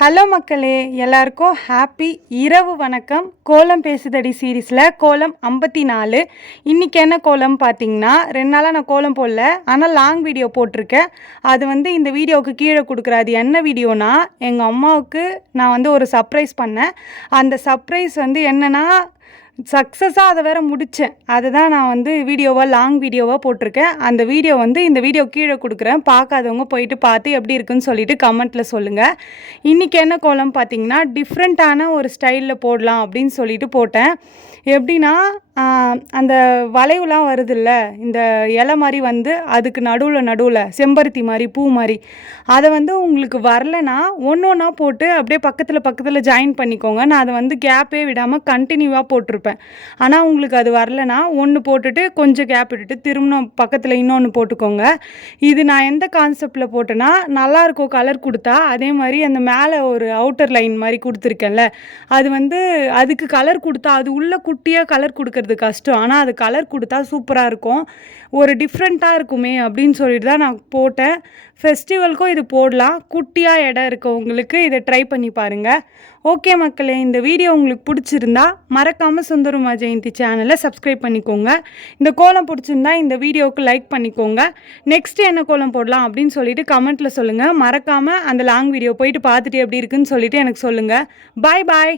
Hello மக்களே, எல்லாருக்கும் happy இரவு வணக்கம். கோலம் பேசுதடி சீரீஸில் கோலம் 54. இன்றைக்கி என்ன கோலம் பார்த்தீங்கன்னா, 2 நாளாக நான் கோலம் போடல, ஆனால் லாங் வீடியோ போட்டிருக்கேன். அது இந்த வீடியோவுக்கு கீழே கொடுக்குறேன். அது என்ன வீடியோனா, எங்கள் அம்மாவுக்கு நான் ஒரு சர்ப்ரைஸ் பண்ணேன். அந்த சர்ப்ரைஸ் என்னென்னா சக்ஸஸாக அதை வேறு முடித்தேன். அதை தான் நான் லாங் வீடியோவாக போட்டிருக்கேன். அந்த வீடியோ இந்த வீடியோ கீழே கொடுக்குறேன். பார்க்காதவங்க போயிட்டு பார்த்து எப்படி இருக்குன்னு சொல்லிட்டு கமெண்ட்டில் சொல்லுங்கள். இன்றைக்கி என்ன கோலம் பார்த்தீங்கன்னா, டிஃப்ரெண்ட்டான ஒரு ஸ்டைலில் போடலாம் அப்படின்னு சொல்லிட்டு போட்டேன். எப்படின்னா, அந்த வளைவுலாம் வருதுல்ல, இந்த இலை மாதிரி அதுக்கு நடுவில் செம்பருத்தி மாதிரி பூ மாதிரி, அதை உங்களுக்கு வரலைன்னா ஒன்று ஒன்றா போட்டு அப்படியே பக்கத்தில் ஜாயின் பண்ணிக்கோங்க. நான் அதை கேப்பே விடாமல் கண்டினியூவாக போட்டிருப்பேன். ஆனால் உங்களுக்கு அது வரலைன்னா ஒன்று போட்டுட்டு கொஞ்சம் கேப் விட்டுட்டு திரும்ப பக்கத்தில் இன்னொன்று போட்டுக்கோங்க. இது நான் எந்த கான்செப்டில் போட்டேன்னா, நல்லாயிருக்கும் கலர் கொடுத்தா. அதே மாதிரி அந்த மேலே ஒரு அவுட்டர் லைன் மாதிரி கொடுத்துருக்கேன்ல, அது அதுக்கு கலர் கொடுத்தா அது உள்ள குட்டியாக கலர் கொடுக்கறது கஷ்டம். ஆனால் அது கலர் கொடுத்தா சூப்பராக இருக்கும், ஒரு டிஃப்ரெண்ட்டாக இருக்குமே அப்படின்னு சொல்லிட்டு தான் நான் போட்டேன். ஃபெஸ்டிவலுக்கும் இது போடலாம். குட்டியாக இடம் இருக்கவங்களுக்கு இதை ட்ரை பண்ணி பாருங்கள். ஓகே மக்களே, இந்த வீடியோ உங்களுக்கு பிடிச்சிருந்தா மறக்காமல் சுந்தரமா ஜெயந்தி சேனலை சப்ஸ்கிரைப் பண்ணிக்கோங்க. இந்த கோலம் பிடிச்சிருந்தா இந்த வீடியோவுக்கு லைக் பண்ணிக்கோங்க. நெக்ஸ்ட் என்ன கோலம் போடலாம் அப்படின்னு சொல்லிட்டு கமெண்ட்டில் சொல்லுங்கள். மறக்காமல் அந்த லாங் வீடியோ போயிட்டு பார்த்துட்டு எப்படி இருக்குன்னு சொல்லிட்டு எனக்கு சொல்லுங்கள். பாய் பாய்.